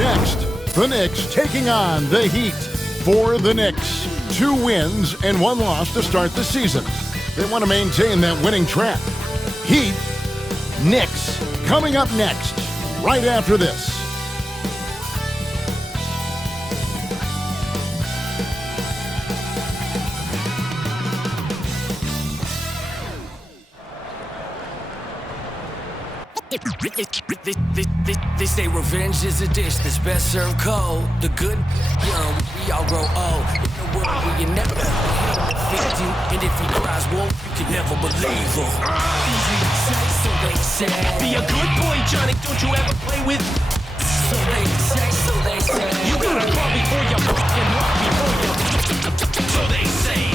Next, the Knicks taking on the Heat. For the Knicks, 2 wins and 1 loss to start the season. They want to maintain that winning track. Heat, Knicks, coming up next, right after this. They say revenge is a dish that's best served cold. The good, young, we all grow old. In a world where you never fit you, and if he cries wolf, you can never believe him. Easy to say, so they say. Be a good boy, Johnny, don't you ever play with. So they say, so they say. You gotta crawl before you walk and walk before you. So they say.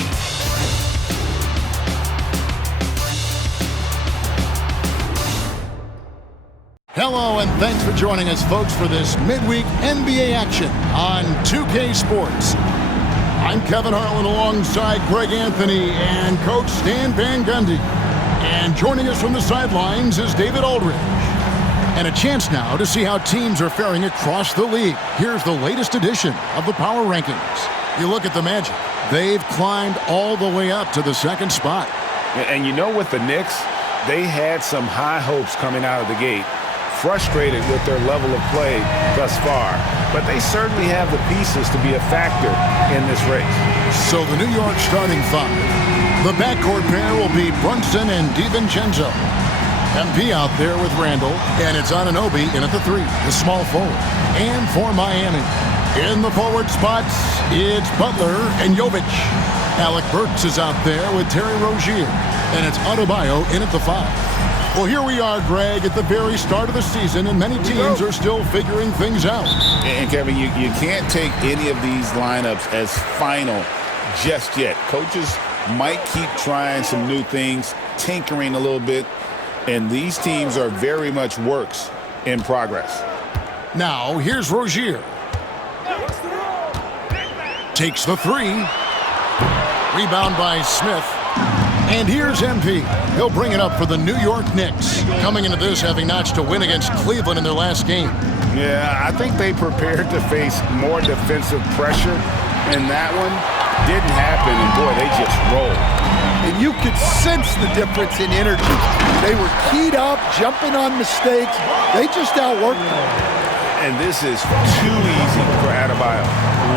Hello, and thanks for joining us, folks, for this midweek NBA action on 2K Sports. I'm Kevin Harlan alongside Greg Anthony and Coach Stan Van Gundy. And joining us from the sidelines is David Aldridge. And a chance now to see how teams are faring across the league. Here's the latest edition of the Power Rankings. You look at the Magic. They've climbed all the way up to the 2nd spot. And you know, with the Knicks, they had some high hopes coming out of the gate. Frustrated with their level of play thus far, but they certainly have the pieces to be a factor in this race. So the New York starting 5. The backcourt pair will be Brunson and DiVincenzo. MP out there with Randall, and it's Anunoby in at the 3, the small forward. And for Miami, in the forward spots, it's Butler and Jovic. Alec Burks is out there with Terry Rozier, and it's Adebayo in at the 5. Well, here we are, Greg, at the very start of the season, and many teams are still figuring things out. And, Kevin, you can't take any of these lineups as final just yet. Coaches might keep trying some new things, tinkering a little bit, and these teams are very much works in progress. Now, here's Rozier. Takes the 3. Rebound by Smith. And here's MP. He'll bring it up for the New York Knicks, coming into this having notched a win against Cleveland in their last game. Yeah, I think they prepared to face more defensive pressure, and that one didn't happen, and boy, they just rolled. And you could sense the difference in energy. They were keyed up, jumping on mistakes. They just outworked them. And this is too easy for Adebayo.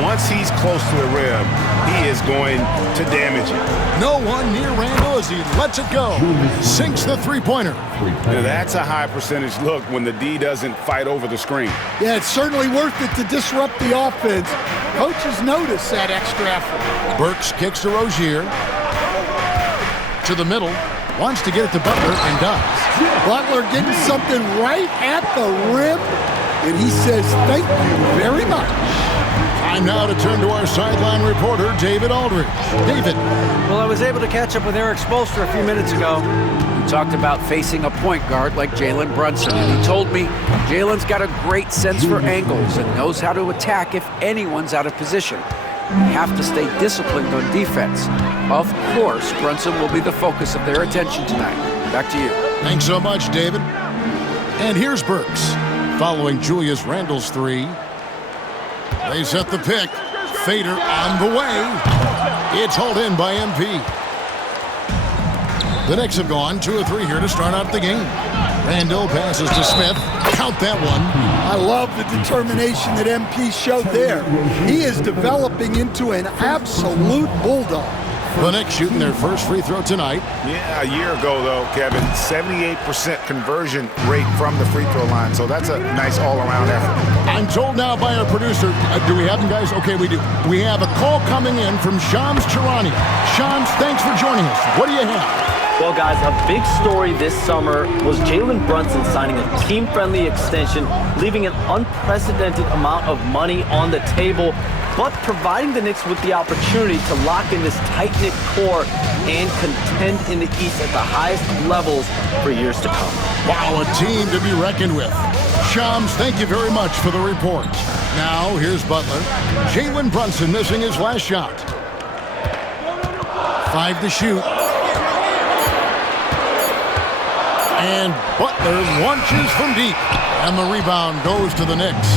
Once he's close to the rim, he is going to damage it. No one near Randall as he lets it go. Sinks the 3-pointer. Now, that's a high percentage look when the D doesn't fight over the screen. Yeah, it's certainly worth it to disrupt the offense. Coaches notice that extra effort. Burks kicks to Rozier. To the middle. Wants to get it to Butler and does. Butler getting something right at the rim. And he says, thank you very much. Time now to turn to our sideline reporter, David Aldridge. David. Well, I was able to catch up with Eric Spoelstra a few minutes ago. He talked about facing a point guard like Jalen Brunson, and he told me Jalen's got a great sense for angles and knows how to attack if anyone's out of position. You have to stay disciplined on defense. Of course, Brunson will be the focus of their attention tonight. Back to you. Thanks so much, David. And here's Burks. Following Julius Randle's 3. They set the pick. Fader on the way. It's hauled in by MP. The Knicks have gone 2 of 3 here to start out the game. Randle passes to Smith. Count that one. I love the determination that MP showed there. He is developing into an absolute bulldog. The Knicks shooting their first free throw tonight. Yeah, a year ago, though, Kevin, 78% conversion rate from the free throw line. So that's a nice all-around effort. I'm told now by our producer, do we have them, guys? Okay, we do. We have a call coming in from Shams Charania. Shams, thanks for joining us. What do you have? Well, guys, a big story this summer was Jalen Brunson signing a team-friendly extension, leaving an unprecedented amount of money on the table, but providing the Knicks with the opportunity to lock in this tight-knit core and contend in the East at the highest levels for years to come. Wow, a team to be reckoned with. Shams, thank you very much for the report. Now, here's Butler. Jalen Brunson missing his last shot. 5 to shoot. And Butler launches from deep. And the rebound goes to the Knicks.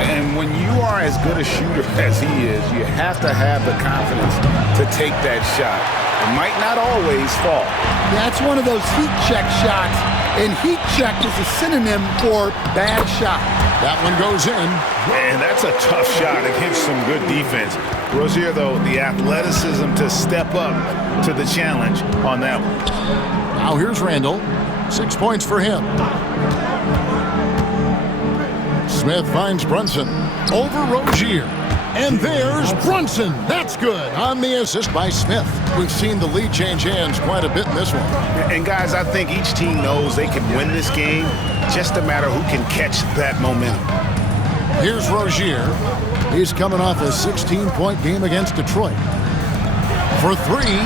And when you are as good a shooter as he is, you have to have the confidence to take that shot. It might not always fall. That's one of those heat check shots, and heat check is a synonym for bad shot. That one goes in. Man, that's a tough shot against some good defense. Rozier, though, the athleticism to step up to the challenge on that one. Now here's Randall. 6 points for him. Smith finds Brunson over Rozier. And there's Brunson. That's good on the assist by Smith. We've seen the lead change hands quite a bit in this one. And, guys, I think each team knows they can win this game. Just a matter who can catch that momentum. Here's Rozier. He's coming off a 16-point game against Detroit. For three.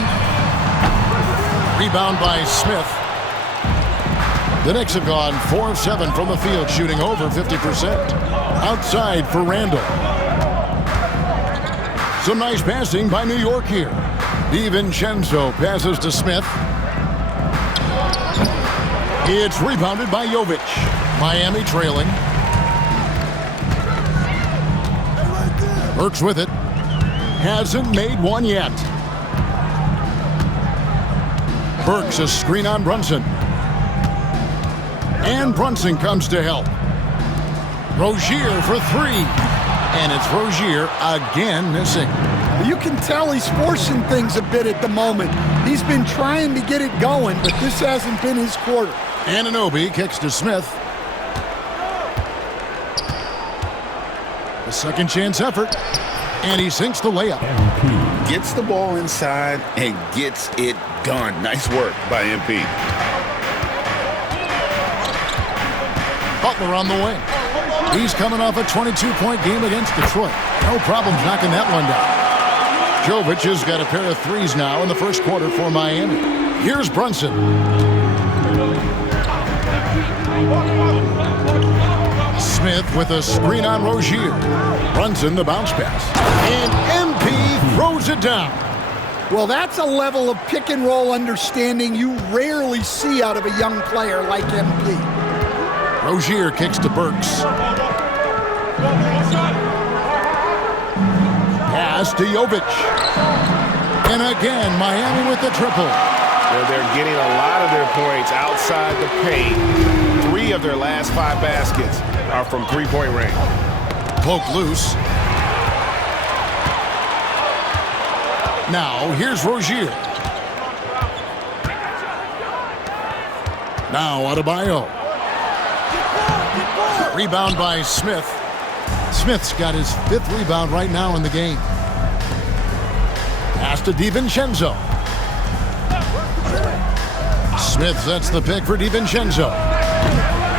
Rebound by Smith. The Knicks have gone 4 of 7 from the field, shooting over 50%. Outside for Randall. Some nice passing by New York here. DiVincenzo passes to Smith. It's rebounded by Jovic. Miami trailing. Burks with it. Hasn't made one yet. Burks a screen on Brunson. And Brunson comes to help. Rozier for three. And it's Rozier again missing. You can tell he's forcing things a bit at the moment. He's been trying to get it going, but this hasn't been his quarter. Anunoby kicks to Smith. A second chance effort. And he sinks the layup. Gets the ball inside and gets it done. Nice work by MP. Butler on the wing. He's coming off a 22-point game against Detroit. No problems knocking that one down. Jovic has got a pair of threes now in the first quarter for Miami. Here's Brunson. Smith with a screen on Rozier. Brunson the bounce pass. And MP throws it down. Well, that's a level of pick-and-roll understanding you rarely see out of a young player like MP. Rozier kicks to Burks. Pass to Jovic. And again, Miami with the triple. Well, they're getting a lot of their points outside the paint. 3 of their last 5 baskets are from three-point range. Poke loose. Now, here's Rozier. Now, Adebayo. Rebound by Smith. Smith's got his 5th rebound right now in the game. Pass to DiVincenzo. Smith sets the pick for DiVincenzo.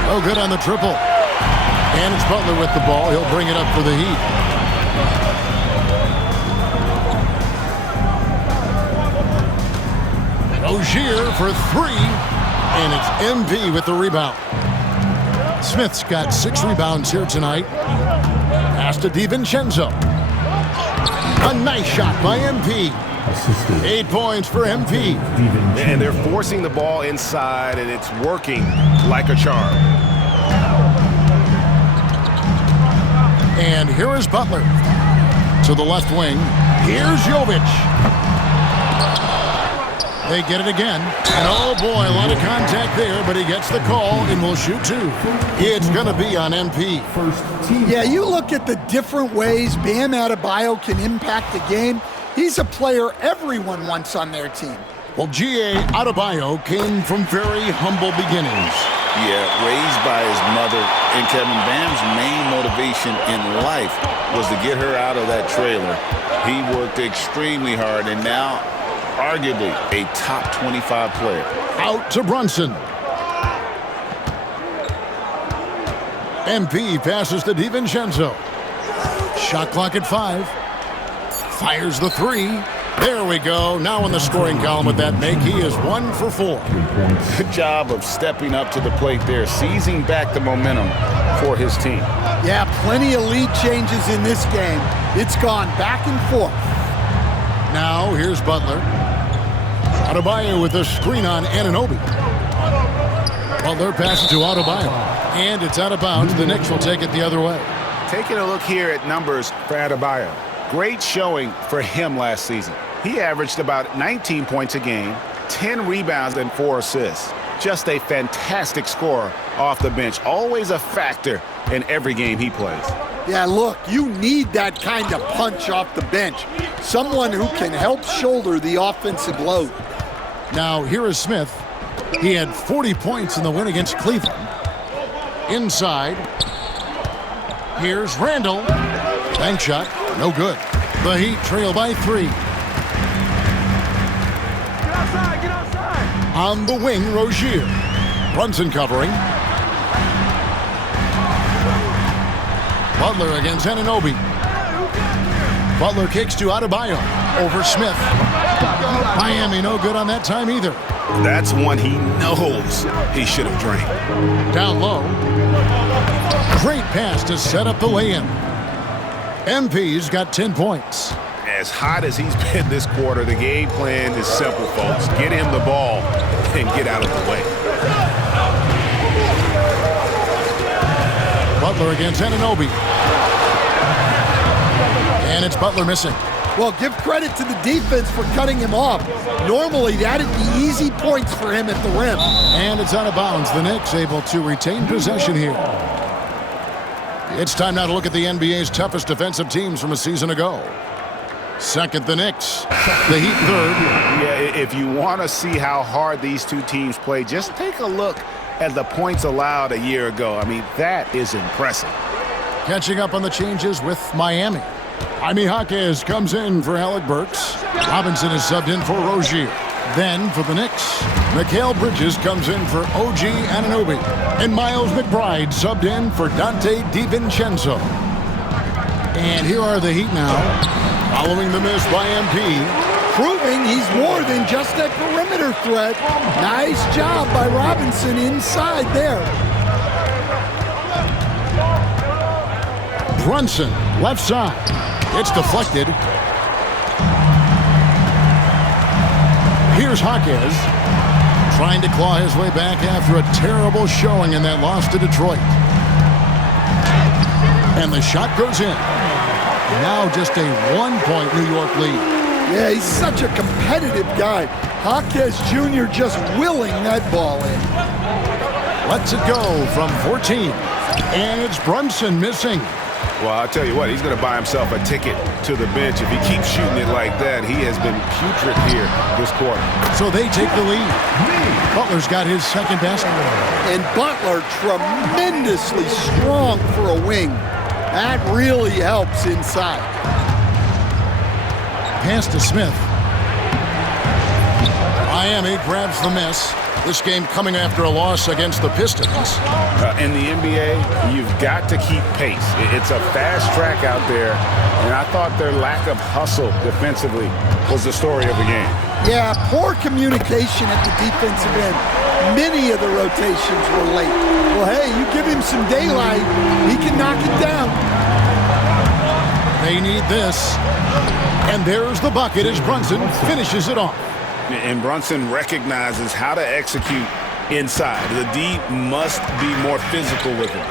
Oh, good on the triple. And it's Butler with the ball. He'll bring it up for the Heat. Rozier for 3. And it's MP with the rebound. Smith's got 6 rebounds here tonight. Pass to DiVincenzo. A nice shot by MP. 8 points for MP. And they're forcing the ball inside, and it's working like a charm. And here is Butler. To the left wing. Here's Jovic. They get it again. And oh boy, a lot of contact there, but he gets the call and will shoot 2. It's going to be on MP. Yeah, you look at the different ways Bam Adebayo can impact the game. He's a player everyone wants on their team. Well, G.A. Adebayo came from very humble beginnings. Yeah, raised by his mother. And Kevin, Bam's main motivation in life was to get her out of that trailer. He worked extremely hard, and now arguably a top 25 player. Out to Brunson. MP passes to DiVincenzo. Shot clock at 5. Fires the 3. There we go. Now in the scoring column with that make, he is 1 for 4. Good job of stepping up to the plate there, seizing back the momentum for his team. Yeah, plenty of lead changes in this game. It's gone back and forth. Now here's Butler. Adebayo with a screen on Anunoby. Butler passes to Adebayo, and it's out of bounds. The Knicks will take it the other way. Taking a look here at numbers for Adebayo. Great showing for him last season. He averaged about 19 points a game, 10 rebounds, and 4 assists. Just a fantastic scorer off the bench. Always a factor in every game he plays. Yeah, look, you need that kind of punch off the bench. Someone who can help shoulder the offensive load. Now, here is Smith. He had 40 points in the win against Cleveland. Inside. Here's Randall. Bank shot. No good. The Heat trail by 3. Get outside. On the wing, Rozier. Brunson covering. Butler against Anunoby. Butler kicks to Adebayo. Over Smith. Miami no good on that time either. That's one he knows he should have drained. Down low. Great pass to set up the lay-in. MP's got 10 points. As hot as he's been this quarter, the game plan is simple, folks. Get him the ball and get out of the way. Butler against Anunoby. And it's Butler missing. Well, give credit to the defense for cutting him off. Normally, that'd be easy points for him at the rim. And it's out of bounds. The Knicks able to retain possession here. It's time now to look at the NBA's toughest defensive teams from a season ago. Second, the Knicks. The Heat third. Yeah, if you want to see how hard these two teams play, just take a look at the points allowed a year ago. I mean, that is impressive. Catching up on the changes with Miami. Jaime Jaquez comes in for Alec Burks. Robinson is subbed in for Rozier. Then for the Knicks, Mikal Bridges comes in for OG Anunoby. And Miles McBride subbed in for Dante DiVincenzo. And here are the Heat now, following the miss by MP. Proving he's more than just a perimeter threat. Nice job by Robinson inside there. Brunson, left side. It's deflected. Here's Jaquez, trying to claw his way back after a terrible showing in that loss to Detroit. And the shot goes in. Now just a 1-point New York lead. Yeah, he's such a competitive guy. Jaquez Jr. just willing that ball in. Lets it go from 14. And it's Brunson missing. Well, I'll tell you what, he's going to buy himself a ticket to the bench. If he keeps shooting it like that, he has been putrid here this quarter. So they take the lead. Butler's got his second basket. And Butler tremendously strong for a wing. That really helps inside. Pass to Smith. Miami grabs the miss. This game coming after a loss against the Pistons. In the NBA, you've got to keep pace. It's a fast track out there, and I thought their lack of hustle defensively was the story of the game. Yeah, poor communication at the defensive end. Many of the rotations were late. Well, hey, you give him some daylight, he can knock it down. They need this. And there's the bucket as Brunson finishes it off. And Brunson recognizes how to execute inside. The D must be more physical with him.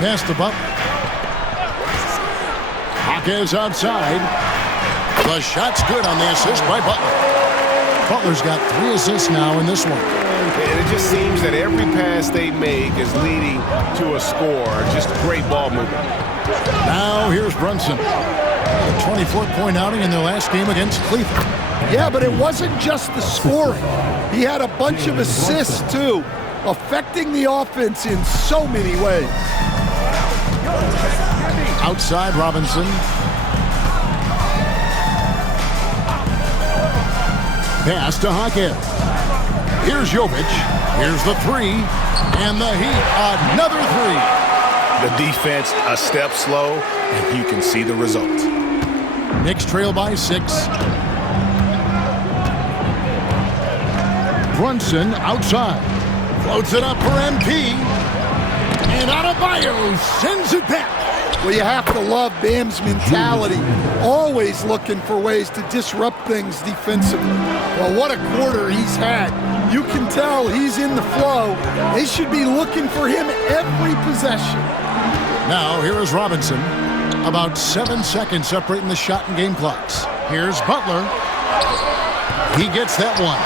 Pass to Butler. Jaquez outside. The shot's good on the assist by Butler. Butler's got 3 assists now in this one. And it just seems that every pass they make is leading to a score. Just great ball movement. Now here's Brunson. A 24-point outing in their last game against Cleveland. Yeah, but it wasn't just the scoring. He had a bunch of assists, too, affecting the offense in so many ways. Outside Robinson. Pass to Jaquez. Here's Jovic. Here's the 3. And the Heat, another 3. The defense a step slow, and you can see the result. Knicks trail by 6. Brunson outside. Floats it up for MP. And Adebayo sends it back. Well, you have to love Bam's mentality. Always looking for ways to disrupt things defensively. Well, what a quarter he's had. You can tell he's in the flow. They should be looking for him every possession. Now, here is Robinson. About 7 seconds separating the shot and game clocks. Here's Butler. He gets that one.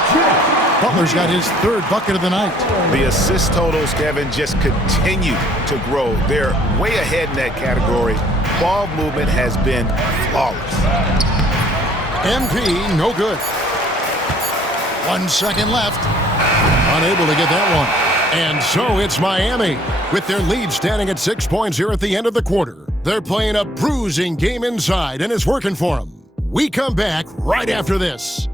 Butler's got his 3rd bucket of the night. The assist totals, Kevin, just continue to grow. They're way ahead in that category. Ball movement has been flawless. MP, no good. 1 second left. Unable to get that one. And so it's Miami. With their lead standing at 6 points here at the end of the quarter. They're playing a bruising game inside, and it's working for them. We come back right after this.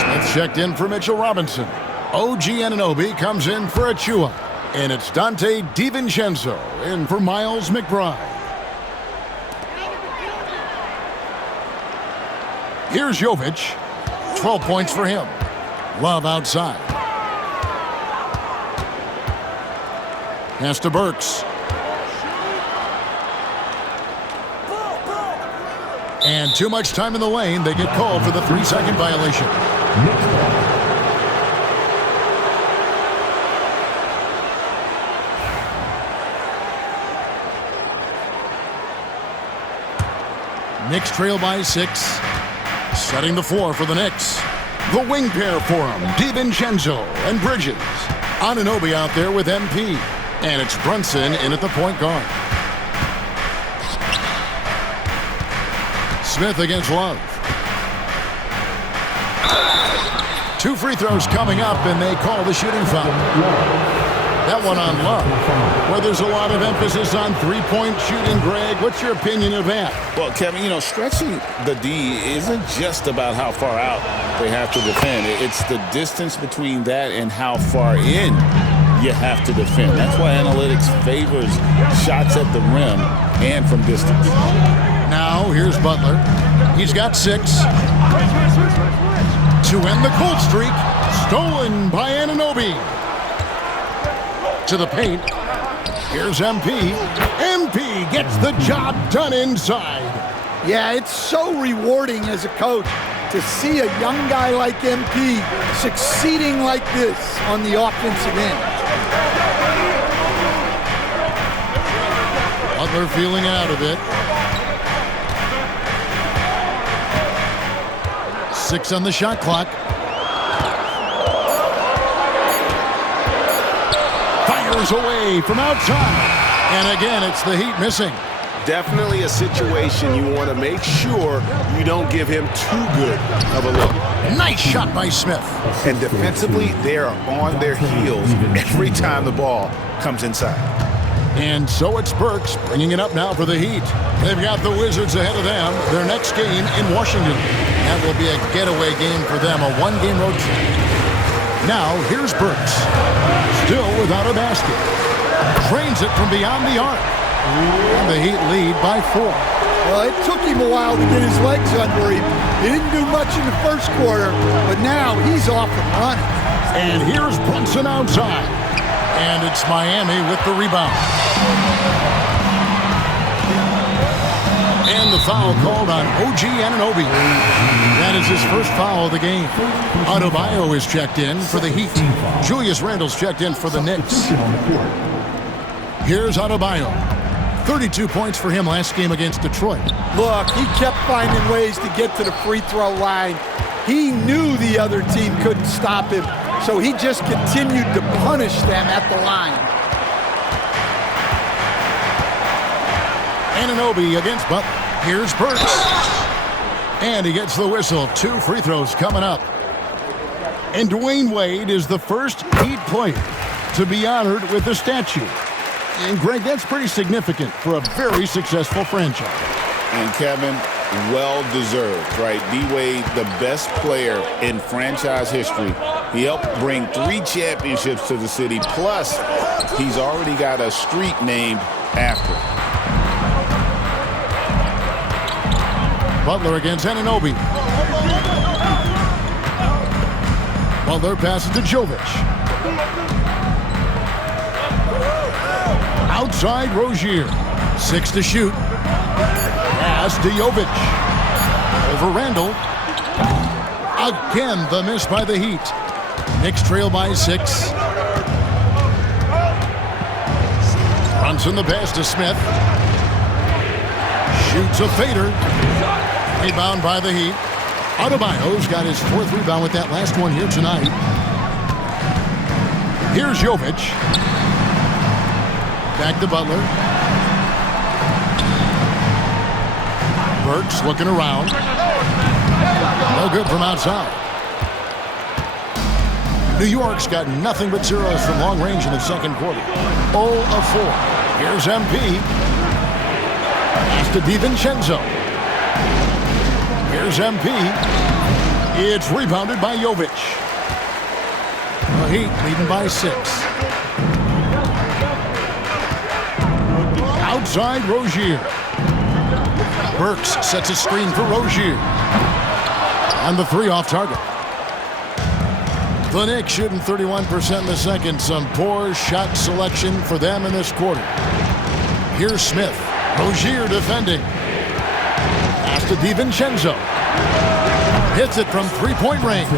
Smith checked in for Mitchell Robinson. OG Anunoby comes in for Achua. And it's Dante DiVincenzo in for Miles McBride. Here's Jovic. 12 points for him. Love outside. Pass to Burks. And too much time in the lane. They get called for the 3-second violation. Knicks trail by 6. Setting the floor for the Knicks. The wing pair for him, DiVincenzo and Bridges. Anunoby out there with MP. And it's Brunson in at the point guard. Smith against Love. 2 free throws coming up, and they call the shooting foul. That one on Love, where there's a lot of emphasis on three-point shooting. Greg, what's your opinion of that? Well, Kevin, stretching the D isn't just about how far out they have to defend. It's the distance between that and how far in you have to defend. That's why analytics favors shots at the rim and from distance. Now, here's Butler. He's got 6. To end the cold streak, stolen by Anunoby. To the paint. Here's MP. MP gets the job done inside. Yeah, it's so rewarding as a coach to see a young guy like MP succeeding like this on the offensive end. Butler feeling out of it. 6 on the shot clock. Fires away from outside. And again, it's the Heat missing. Definitely a situation you want to make sure you don't give him too good of a look. Nice shot by Smith. And defensively, they are on their heels every time the ball comes inside. And so it's Burks bringing it up now for the Heat. They've got the Wizards ahead of them. Their next game in Washington. That will be a getaway game for them, a one-game road trip. Now, here's Burks. Still without a basket. Trains it from beyond the arc. And the Heat lead by 4. Well, it took him a while to get his legs under him. He didn't do much in the first quarter, but now he's off and running. And here's Brunson outside. And it's Miami with the rebound. And the foul called on OG Anunoby. That is his first foul of the game. Adebayo is checked in for the Heat. Julius Randle's checked in for the Knicks. Here's Adebayo. 32 points for him last game against Detroit. Look, he kept finding ways to get to the free throw line. He knew the other team couldn't stop him, so he just continued to punish them at the line. Anunoby against Butler. Here's Burks. And he gets the whistle. 2 free throws coming up. And Dwayne Wade is the first Heat player to be honored with a statue. And Greg, that's pretty significant for a very successful franchise. And Kevin, well-deserved, right? D-Wade, the best player in franchise history. He helped bring 3 championships to the city. Plus, he's already got a street named after him. Butler against Anunoby. Butler passes to Jovic. Outside Rozier. 6 to shoot. Pass to Jovic. Over Randall. Again, the miss by the Heat. Knicks trail by 6. Brunson the pass to Smith. Shoots a fader. Rebound by the Heat. Adebayo's got his 4th rebound with that last one here tonight. Here's Jovic. Back to Butler. Burks looking around. No good from outside. New York's got nothing but zeros from long range in the second quarter. 0 of 4. Here's MP. Pass to DiVincenzo. Here's MP. It's rebounded by Jovic. The Heat leading by 6. Outside Rozier. Burks sets a screen for Rozier. And the 3 off target. The Knicks shooting 31% in the second. Some poor shot selection for them in this quarter. Here's Smith. Rozier defending. Pass to DiVincenzo. Hits it from 3-point range.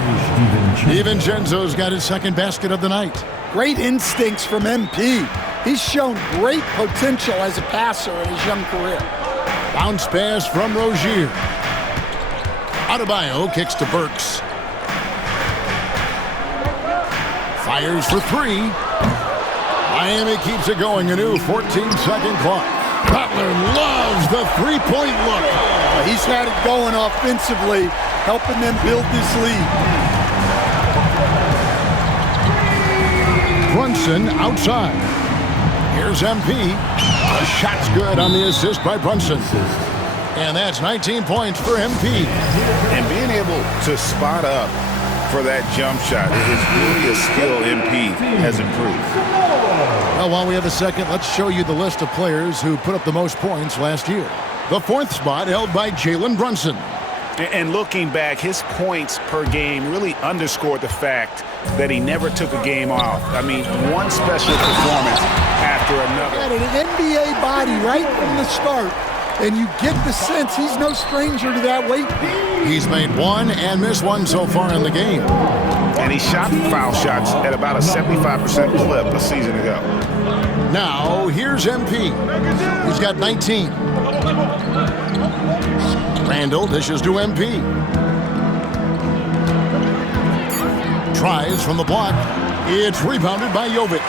DiVincenzo's got his 2nd basket of the night. Great instincts from MP. He's shown great potential as a passer in his young career. Bounce pass from Rozier. Adebayo kicks to Burks. Fires for 3. Miami keeps it going. A new 14-second clock. Butler loves the 3-point look. He's had it going offensively, helping them build this lead. Brunson outside. Here's MP. The shot's good on the assist by Brunson. And that's 19 points for MP. And being able to spot up for that jump shot is really a skill MP has improved. Well, while we have a second, let's show you the list of players who put up the most points last year. The 4th spot held by Jalen Brunson. And looking back, his points per game really underscored the fact that he never took a game off. I mean, one special performance after another. He had an NBA body right from the start, and you get the sense he's no stranger to that weight. He's made 1 and missed 1 so far in the game. And he shot foul shots at about a 75% clip a season ago. Now, here's MP. He's got 19. Randall dishes to MP. Tries from the block. It's rebounded by Jovic.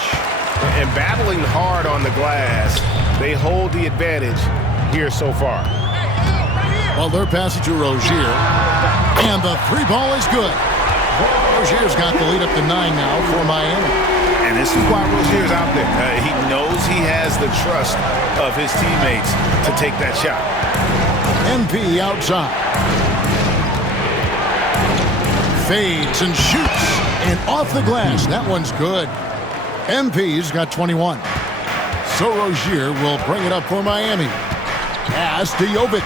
And battling hard on the glass, they hold the advantage here so far. Well, they're passing to Rozier. And the 3 ball is good. Rozier's got the lead up to 9 now for Miami. And this is why Rozier's out there. He knows he has the trust of his teammates to take that shot. MP outside. Fades and shoots. And off the glass. That one's good. MP's got 21. So Rozier will bring it up for Miami. Pass to Jovic.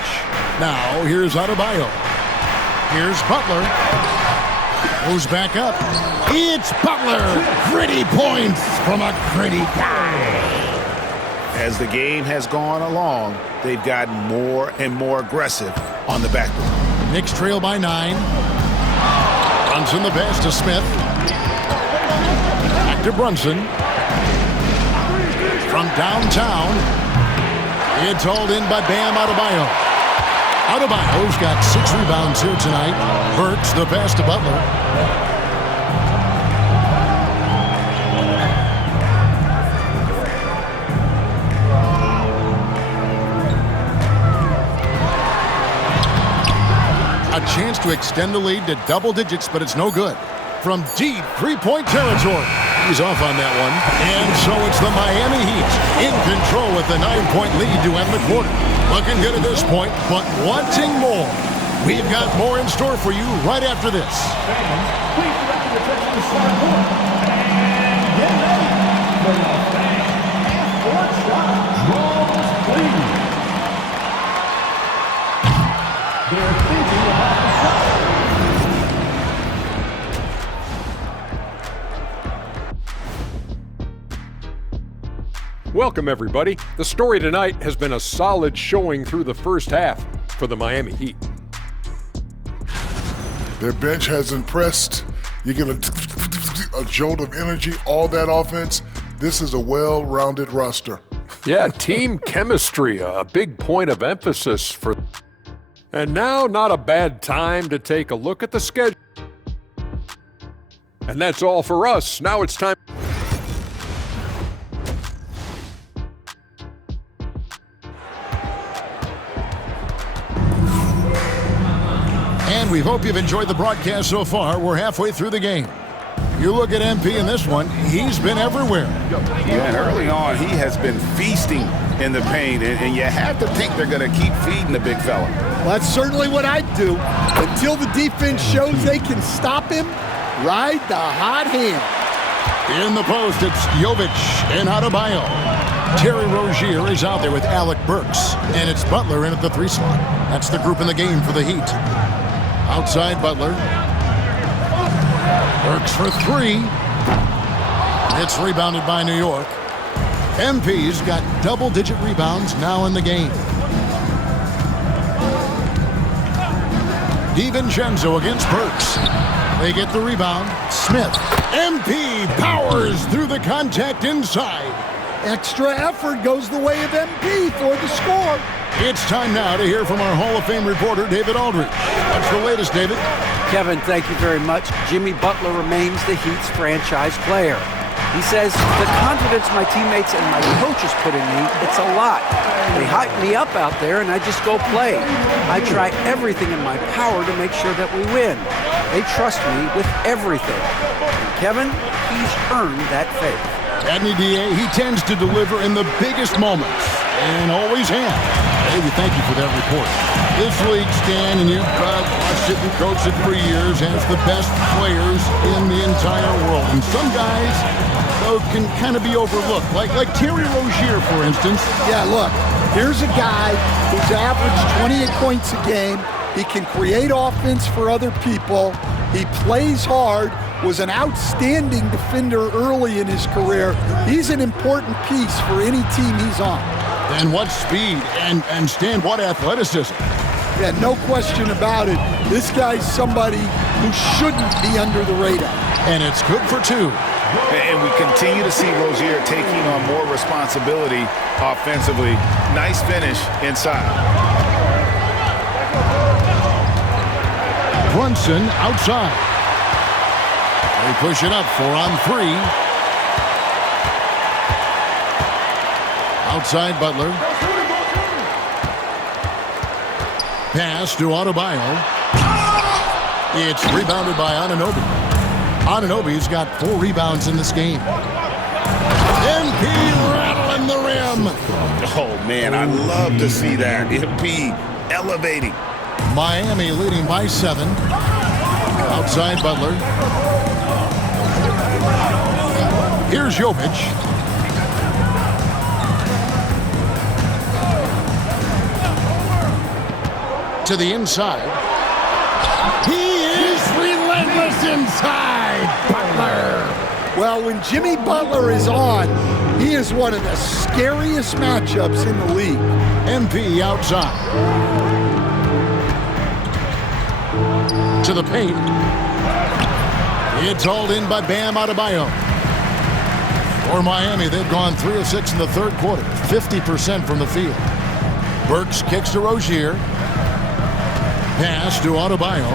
Now here's Adebayo. Here's Butler. Goes back up. It's Butler. Gritty points from a gritty guy. As the game has gone along, they've gotten more and more aggressive on the backboard. Knicks trail by 9. Brunson the pass to Smith. Back to Brunson. From downtown. It's hauled in by Bam Adebayo. Adebayo's got 6 rebounds here tonight. Burks the pass to Butler. A chance to extend the lead to double digits, but it's no good. From deep 3-point territory. He's off on that one. And so it's the Miami Heat in control with the 9-point lead to end the quarter. Looking good at this point, but wanting more. We've got more in store for you right after this. Welcome, everybody. The story tonight has been a solid showing through the first half for the Miami Heat. Their bench has impressed. You get a jolt of energy, all that offense. This is a well-rounded roster. Yeah, team chemistry, a big point of emphasis for. And now, not a bad time to take a look at the schedule. And that's all for us. Now it's time. And we hope you've enjoyed the broadcast so far. We're halfway through the game. You look at MP in this one, he's been everywhere. Yeah, and early on, he has been feasting in the paint, and you have to think they're going to keep feeding the big fella. Well, that's certainly what I'd do. Until the defense shows they can stop him, ride the hot hand. In the post, it's Jovic and Adebayo. Terry Rozier is out there with Alec Burks, and it's Butler in at the 3 slot. That's the group in the game for the Heat. Outside Butler. Burks for 3. It's rebounded by New York. MP's got double-digit rebounds now in the game. DiVincenzo against Burks. They get the rebound. Smith. MP powers through the contact inside. Extra effort goes the way of MP for the score. It's time now to hear from our Hall of Fame reporter, David Aldridge. What's the latest, David? Kevin, thank you very much. Jimmy Butler remains the Heat's franchise player. He says, the confidence my teammates and my coaches put in me, it's a lot. They hype me up out there and I just go play. I try everything in my power to make sure that we win. They trust me with everything. And Kevin, he's earned that faith. Adney DA, he tends to deliver in the biggest moments, and always has. Baby, thank you for that report. This league, Stan, and you've watched it and coached it for years, has the best players in the entire world. And some guys, though, can kind of be overlooked, like Terry Rozier, for instance. Yeah, look, here's a guy who's averaged 28 points a game. He can create offense for other people. He plays hard, was an outstanding defender early in his career. He's an important piece for any team he's on. And what speed, and Stan, what athleticism. Yeah, no question about it. This guy's somebody who shouldn't be under the radar. And it's good for 2. And we continue to see Rozier taking on more responsibility offensively. Nice finish inside. Brunson outside. They push it up 4 on 3. Outside Butler. Pass to Adebayo. It's rebounded by Anunoby. Anunoby's got 4 rebounds in this game. MP rattling the rim. Oh, man, I love to see that. MP elevating. Miami leading by 7. Outside Butler. Here's Jovic. To the inside. He is relentless inside. Butler. Well, when Jimmy Butler is on, he is one of the scariest matchups in the league. MP outside. To the paint. It's hauled in by Bam Adebayo. For Miami, they've gone 3 of 6 in the third quarter, 50% from the field. Burks kicks to Rozier. Pass to Adebayo.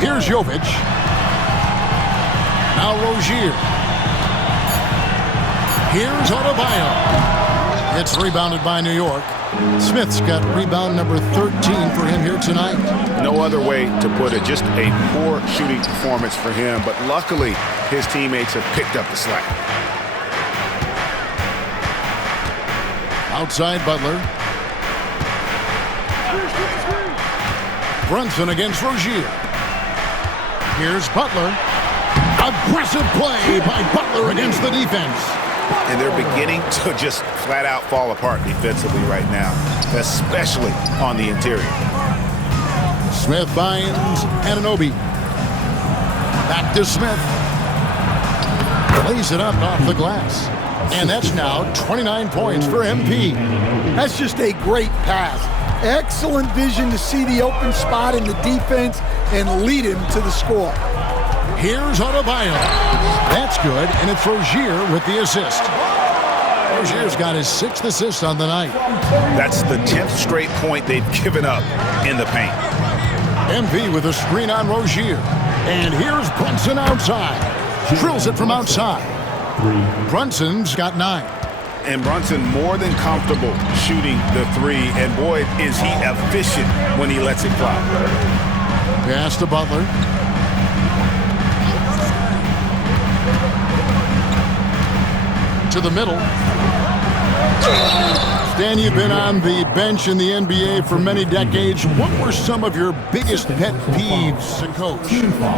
Here's Jovic. Now Rozier. Here's Adebayo. It's rebounded by New York. Smith's got rebound number 13 for him here tonight. No other way to put it. Just a poor shooting performance for him, but luckily his teammates have picked up the slack. Outside Butler. Brunson against Rozier. Here's Butler. Aggressive play by Butler against the defense. And they're beginning to just flat out fall apart defensively right now, especially on the interior. Smith finds Anunoby. Back to Smith. Lays it up off the glass. And that's now 29 points for MP. That's just a great pass. Excellent vision to see the open spot in the defense and lead him to the score. Here's Adebayo. That's good, and it's Rozier with the assist. Rozier's got his 6th assist on the night. That's the 10th straight point they've given up in the paint. MP with a screen on Rozier. And here's Brunson outside. Drills it from outside. Brunson's got 9. And Brunson more than comfortable shooting the 3. And boy, is he efficient when he lets it fly. Pass to Butler. To the middle. Stan, you've been on the bench in the NBA for many decades. What were some of your biggest pet peeves to coach?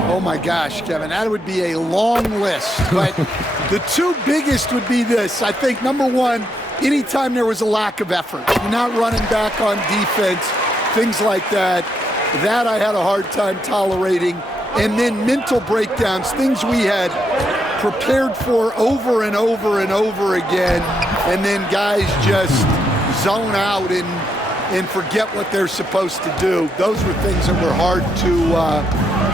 Oh my gosh, Kevin, that would be a long list. But the 2 biggest would be this. I think number 1, anytime there was a lack of effort, you're not running back on defense, things like that. That I had a hard time tolerating. And then mental breakdowns, things we had prepared for over and over and over again, and then guys just zone out and forget what they're supposed to do. Those were things that were hard to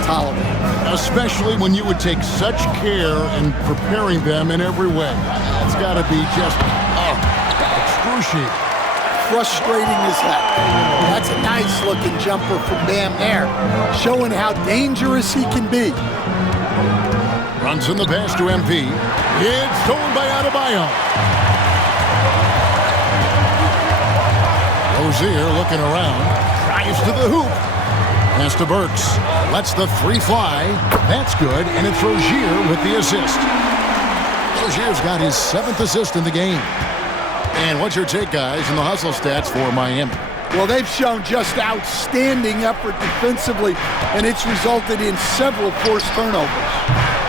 tolerate. Especially when you would take such care in preparing them in every way. That's got to be just excruciating. Frustrating as heck. That's a nice-looking jumper from Bam there, showing how dangerous he can be. Runs in the pass to MP. It's stolen by Adebayo. Rozier looking around. Drives to the hoop. Pass to Burks. Lets the 3 fly. That's good, and it's Rozier with the assist. Rozier's got his 7th assist in the game. And what's your take, guys, in the hustle stats for Miami? Well, they've shown just outstanding effort defensively, and it's resulted in several forced turnovers.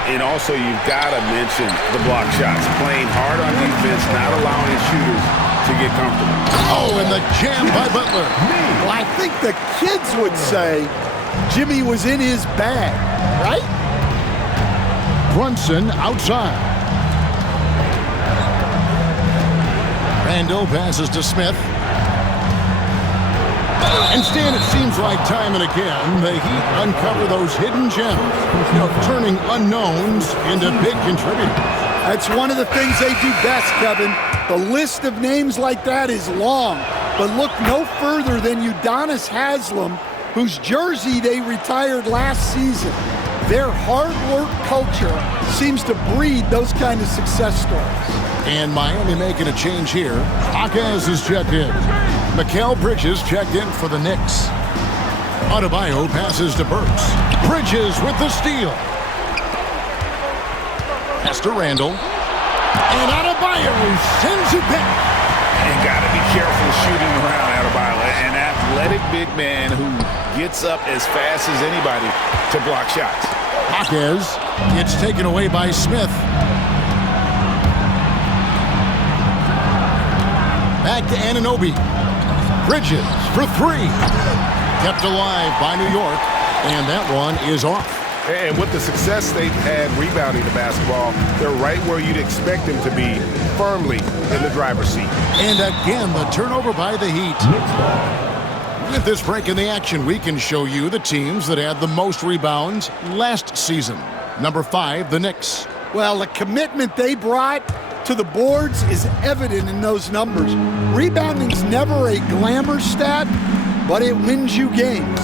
And also, you've got to mention the block shots. Playing hard on defense, not allowing shooters to get comfortable. Oh, and the jam by Butler. Well, I think the kids would say Jimmy was in his bag, right? Brunson outside. Randall passes to Smith. Instead, it seems like time and again, the Heat uncover those hidden gems, turning unknowns into big contributors. That's one of the things they do best, Kevin. The list of names like that is long, but look no further than Udonis Haslem, whose jersey they retired last season. Their hard work culture seems to breed those kind of success stories. And Miami making a change here. Hawkins is checked in. Mikal Bridges checked in for the Knicks. Adebayo passes to Burks. Bridges with the steal. Pass to Randall. And Adebayo sends it back. And got to be careful shooting around Adebayo. An athletic big man who gets up as fast as anybody to block shots. Hawkins gets taken away by Smith. Back to Anunoby. Bridges for 3. Kept alive by New York, and that one is off. And with the success they've had rebounding the basketball, they're right where you'd expect them to be, firmly in the driver's seat. And again, the turnover by the Heat. With this break in the action, we can show you the teams that had the most rebounds last season. Number 5, the Knicks. Well, the commitment they brought to the boards is evident in those numbers. Rebounding's never a glamour stat, but it wins you games.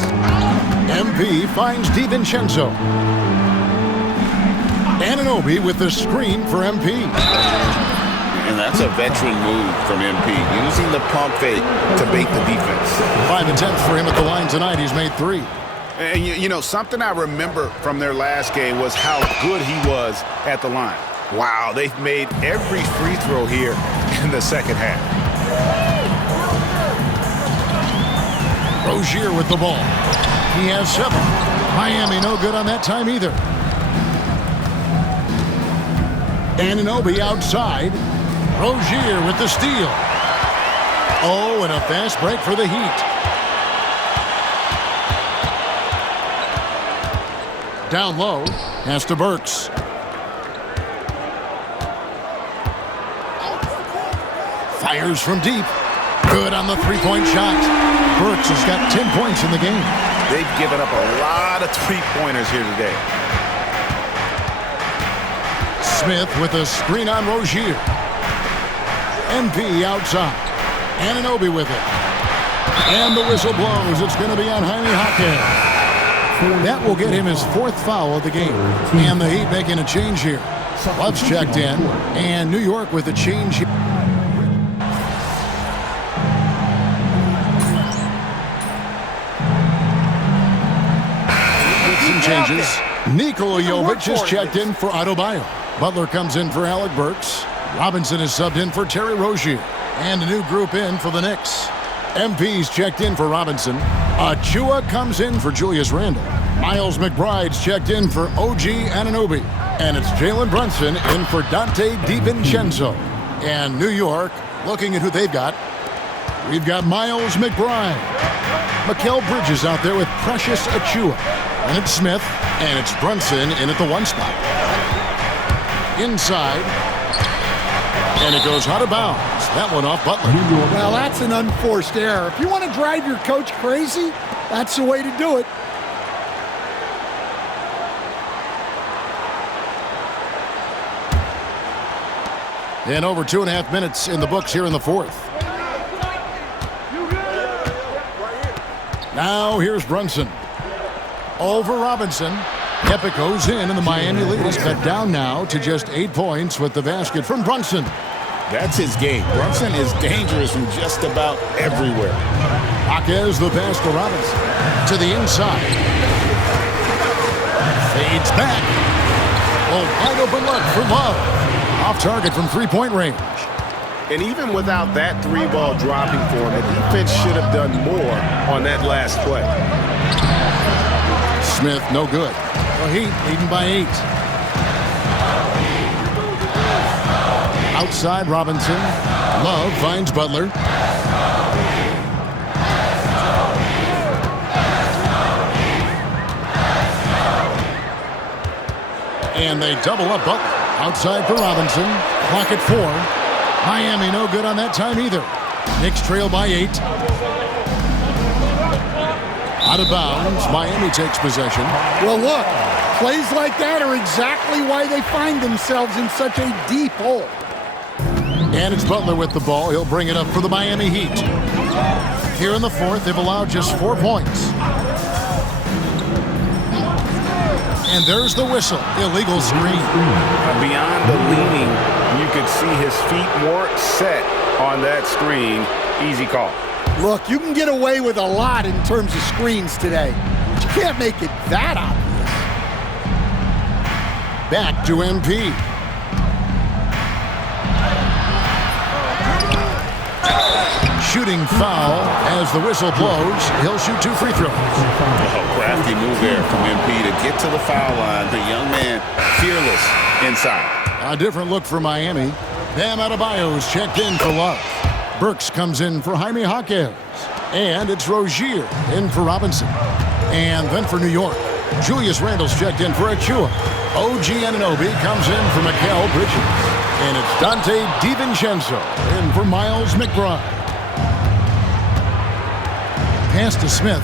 MP finds DiVincenzo. Anunoby with the screen for MP. And that's a veteran move from MP, using the pump fake to bait the defense. 5 attempts for him at the line tonight. He's made 3. And you know, something I remember from their last game was how good he was at the line. Wow, they've made every free throw here in the second half. Rozier with the ball. He has 7. Miami no good on that time either. Anunoby outside. Rozier with the steal. Oh, and a fast break for the Heat. Down low, pass to Burks. Fires from deep. Good on the three-point shot. Burks has got 10 points in the game. They've given up a lot of three-pointers here today. Smith with a screen on Rozier. MP outside. Anunoby with it. And the whistle blows. It's going to be on Jaime Jaquez. That will get him his 4th foul of the game. And the Heat making a change here. Love's checked in. And New York with a change here. With some changes. Nikola Jovic is checked in for Adebayo. Butler comes in for Alec Burks. Robinson is subbed in for Terry Rozier. And a new group in for the Knicks. MP's checked in for Robinson. Achua comes in for Julius Randle. Miles McBride's checked in for OG Anunoby. And it's Jalen Brunson in for Dante DiVincenzo. And New York, looking at who they've got. We've got Miles McBride. Mikal Bridges out there with Precious Achua. And it's Smith. And it's Brunson in at the 1 spot. Inside. And it goes out of bounds. That one off Butler. Well, that's an unforced error. If you want to drive your coach crazy, that's the way to do it. And over 2.5 minutes in the books here in the 4th. Now here's Brunson. Over Robinson. Epic goes in, and the Miami lead is cut down now to just 8 points with the basket from Brunson. That's his game. Brunson is dangerous from just about everywhere. Jaquez the pass to Robinson. To the inside. Fades back. Oh, wide open look for Love. Off target from three-point range. And even without that 3-ball dropping for him, the defense should have done more on that last play. Smith, no good. The Heat leading by 8. Outside Robinson. Love finds Butler. And they double up Butler. Outside for Robinson. Clock at 4. Miami no good on that time either. Knicks trail by 8. Out of bounds. Miami takes possession. Well, look, plays like that are exactly why they find themselves in such a deep hole. And it's Butler with the ball. He'll bring it up for the Miami Heat. Here in the 4th, they've allowed just 4 points. And there's the whistle. Illegal screen. Beyond the leaning, you could see his feet more set on that screen. Easy call. Look, you can get away with a lot in terms of screens today. But you can't make it that obvious. Back to MP. Shooting foul as the whistle blows. He'll shoot 2 free throws. Oh, crafty move there from MP to get to the foul line. The young man, fearless inside. A different look for Miami. Bam Adebayo's checked in for Love. Burks comes in for Jaime Jaquez. And it's Rozier in for Robinson. And then for New York, Julius Randle's checked in for Achua. OG Anunoby comes in for Mikal Bridges. And it's Dante DiVincenzo in for Miles McBride. Pass to Smith.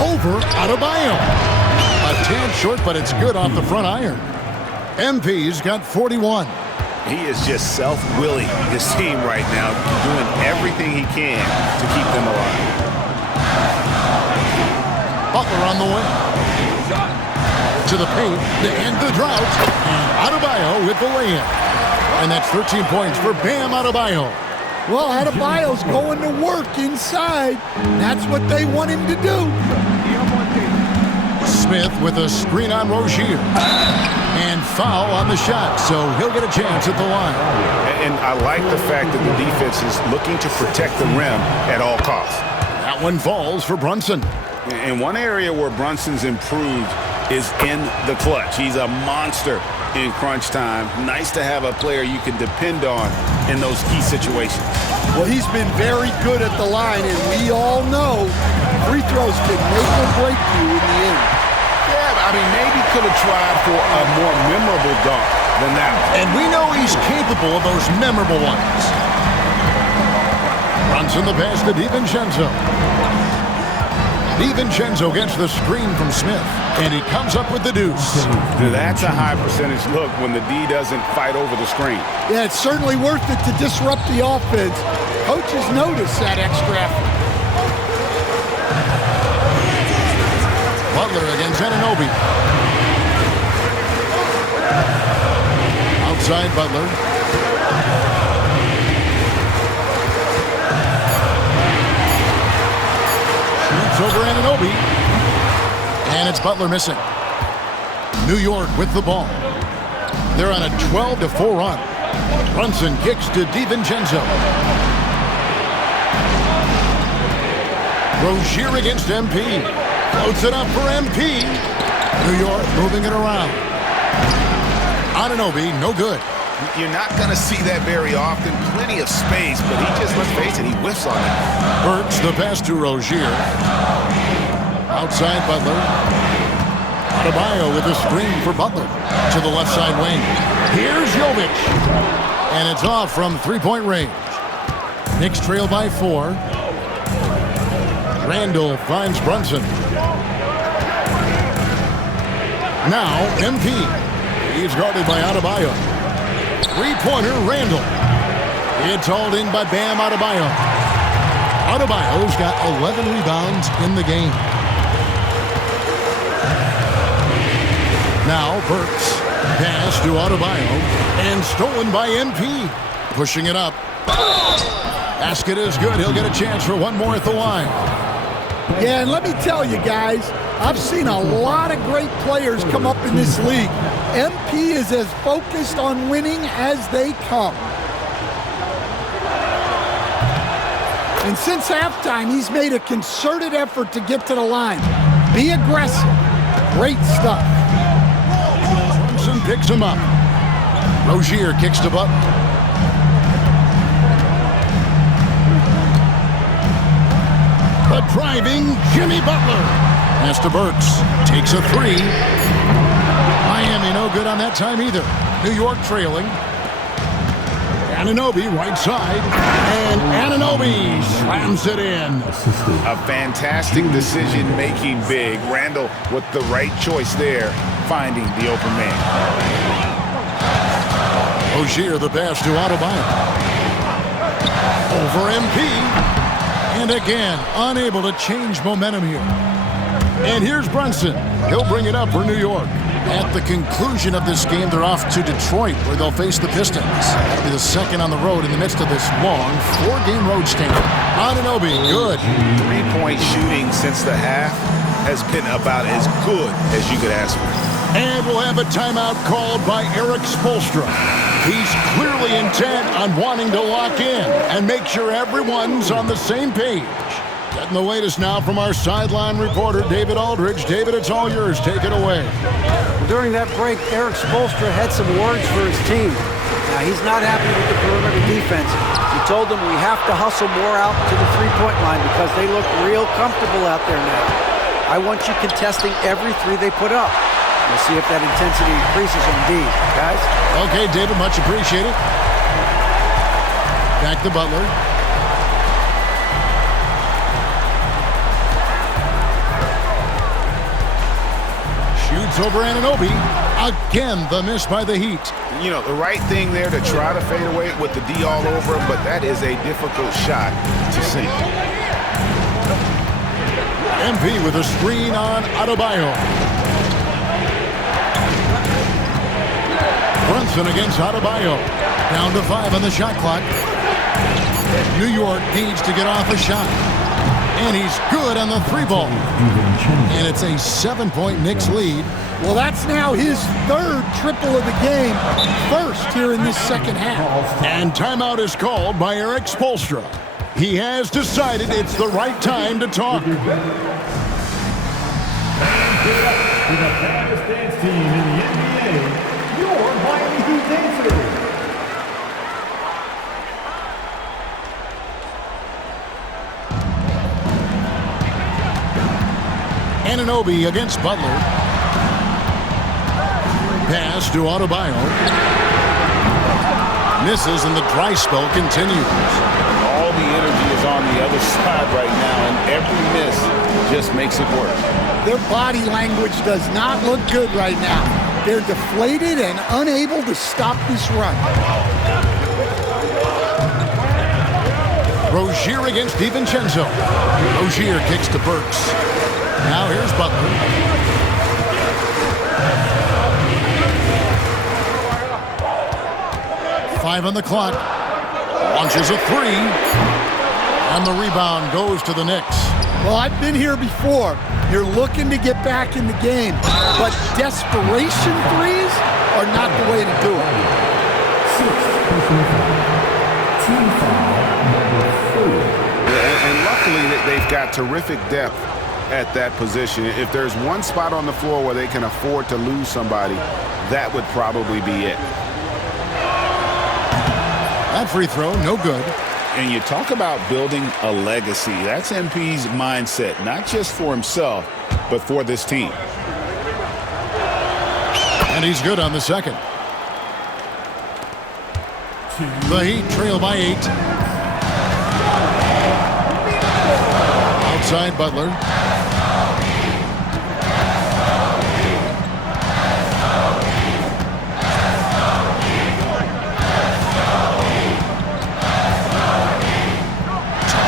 Over Adebayo. A tad short, but it's good off the front iron. MP's got 41. He is just self-willing his team right now, doing everything he can to keep them alive. Butler on the way. To the paint, to end the drought. And Adebayo with the lay-in. And that's 13 points for Bam Adebayo. Well, Adebayo's going to work inside. That's what they want him to do. Smith with a screen on Rozier. And foul on the shot, so he'll get a chance at the line. And I like the fact that the defense is looking to protect the rim at all costs. That one falls for Brunson. And one area where Brunson's improved is in the clutch. He's a monster in crunch time. Nice to have a player you can depend on in those key situations. Well, he's been very good at the line, and we all know free throws can make or break you in the end. Yeah, I mean, maybe could have tried for a more memorable dunk than that one. And we know he's capable of those memorable ones. Brunson the pass to DiVincenzo. DiVincenzo gets the screen from Smith, and he comes up with the deuce. That's a high percentage look when the D doesn't fight over the screen. Yeah, it's certainly worth it to disrupt the offense. Coaches notice that extra effort. Butler against Anunoby. Outside Butler. Shoots over Anunoby. And it's Butler missing. New York with the ball. They're on a 12-4 run. Brunson kicks to DiVincenzo. Rozier against MP. Floats it up for MP. New York moving it around. Anunoby, no good. You're not going to see that very often. Plenty of space, but he just, let's face it, he whiffs on it. Burks, the pass to Rozier. Outside Butler. Adebayo with a screen for Butler. To the left side wing. Here's Jovic. And it's off from three-point range. Knicks trail by 4. Randall finds Brunson. Now, MP. He's guarded by Adebayo. Three-pointer, Randall. It's hauled in by Bam Adebayo. Adebayo's got 11 rebounds in the game. Now, Burks. Pass to Adebayo. And stolen by MP. Pushing it up. Basket is good. He'll get a chance for one more at the line. Yeah, and let me tell you guys, I've seen a lot of great players come up in this league. MP is as focused on winning as they come. And since halftime, he's made a concerted effort to get to the line. Be aggressive. Great stuff. Brunson picks him up. Rozier kicks to Butler. The driving Jimmy Butler. Pass to Burks. Takes a three. Miami no good on that time either. New York trailing. Anunoby right side. And Anunoby slams it in. A fantastic decision-making big. Randall with the right choice there, finding the open man. Rozier the pass to Adebayo. Over MP. And again, unable to change momentum here. And here's Brunson. He'll bring it up for New York. At the conclusion of this game, they're off to Detroit, where they'll face the Pistons. That'll be the second on the road in the midst of this long 4-game road stint. Anunoby, good. Three-point shooting since the half has been about as good as you could ask for. And we'll have a timeout called by Eric Spoelstra. He's clearly intent on wanting to lock in and make sure everyone's on the same page. Getting the latest now from our sideline reporter, David Aldridge. David, it's all yours. Take it away. During that break, Eric Spoelstra had some words for his team. Now, he's not happy with the perimeter defense. He told them we have to hustle more out to the three-point line because they look real comfortable out there now. I want you contesting every three they put up. We'll see if that intensity increases indeed, guys. Okay, David, much appreciated. Back to Butler. Shoots over Anunoby. Again, the miss by the Heat. You know, the right thing there to try to fade away with the D all over him, but that is a difficult shot to sink. MP with a screen on Adebayo. Brunson against Adebayo. Down to 5 on the shot clock. New York needs to get off a shot. And he's good on the three ball. And it's a 7-point Knicks lead. Well, that's now his third triple of the game. First here in this second half. And timeout is called by Eric Spoelstra. He has decided it's the right time to talk. The baddest dance team in the NBA, your Miami Heat dancers. Anunoby against Butler. Pass to Adebayo. Misses, and the dry spell continues. All the energy is on the other side right now, and every miss just makes it work. Their body language does not look good right now. They're deflated and unable to stop this run. Rozier against DiVincenzo. Rozier kicks to Burks. Now here's Butler. Five on the clock. Launches a three. And the rebound goes to the Knicks. Well, I've been here before. You're looking to get back in the game, but desperation threes are not the way to do it. And luckily they've got terrific depth at that position. If there's one spot on the floor where they can afford to lose somebody, that would probably be it. That free throw, no good. And you talk about building a legacy. That's MP's mindset, not just for himself, but for this team. And he's good on the second. The Heat trail by 8. Outside Butler.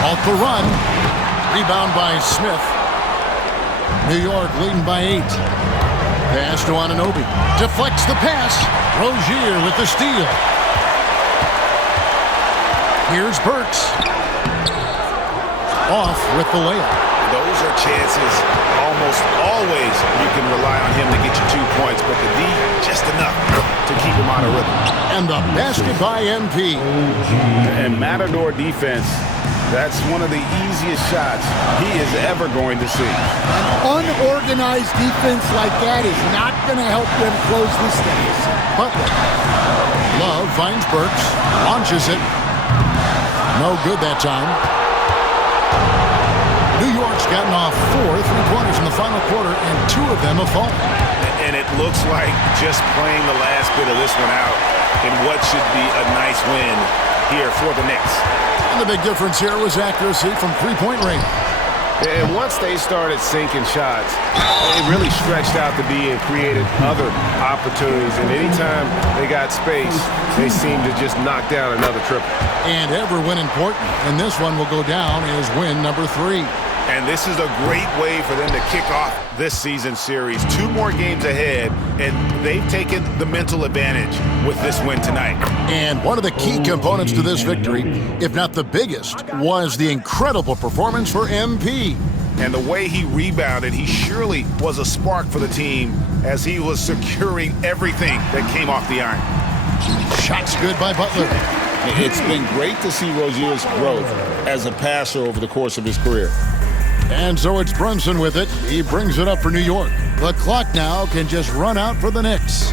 Off the run. Rebound by Smith. New York leading by 8. Pass to Anunoby. Deflects the pass. Rozier with the steal. Here's Burks. Off with the layup. Those are chances almost always you can rely on him to get you 2 points, but the D just enough to keep him out of rhythm. And the basket by MP. And Matador defense, that's one of the easiest shots he is ever going to see. An unorganized defense like that is not going to help them close this thing. Butler. Love finds Burks. Launches it. No good that time. New York's gotten off 4 3-pointers in the final quarter, and 2 of them have fallen. And it looks like just playing the last bit of this one out in what should be a nice win here for the Knicks. And the big difference here was accuracy from 3-point range. And once they started sinking shots, it really stretched out the D and created other opportunities. And anytime they got space, they seemed to just knock down another triple. And every win important. And this one will go down as win number 3. And this is a great way for them to kick off this season series. 2 more games ahead, and they've taken the mental advantage with this win tonight. And one of the key components to this victory, if not the biggest, was the incredible performance for MP. And the way he rebounded, he surely was a spark for the team as he was securing everything that came off the iron. Shots good by Butler. It's been great to see Rozier's growth as a passer over the course of his career. And so it's Brunson with it. He brings it up for New York. The clock now can just run out for the Knicks.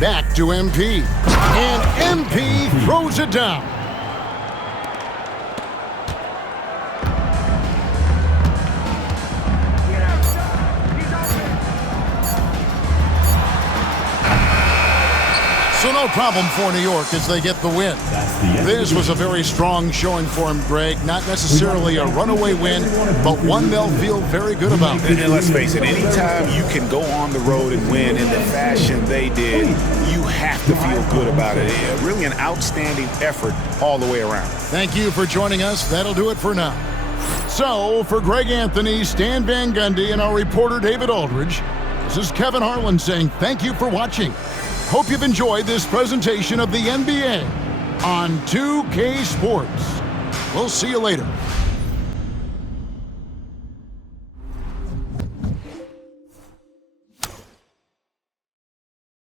Back to MP. And MP throws it down. So no problem for New York as they get the win. This was a very strong showing for him, Greg. Not necessarily a runaway win, but one they'll feel very good about. And let's face it, anytime you can go on the road and win in the fashion they did, you have to feel good about it. Really an outstanding effort all the way around. Thank you for joining us. That'll do it for now. So, for Greg Anthony, Stan Van Gundy, and our reporter David Aldridge, this is Kevin Harlan saying thank you for watching. Hope you've enjoyed this presentation of the NBA on 2K Sports. We'll see you later.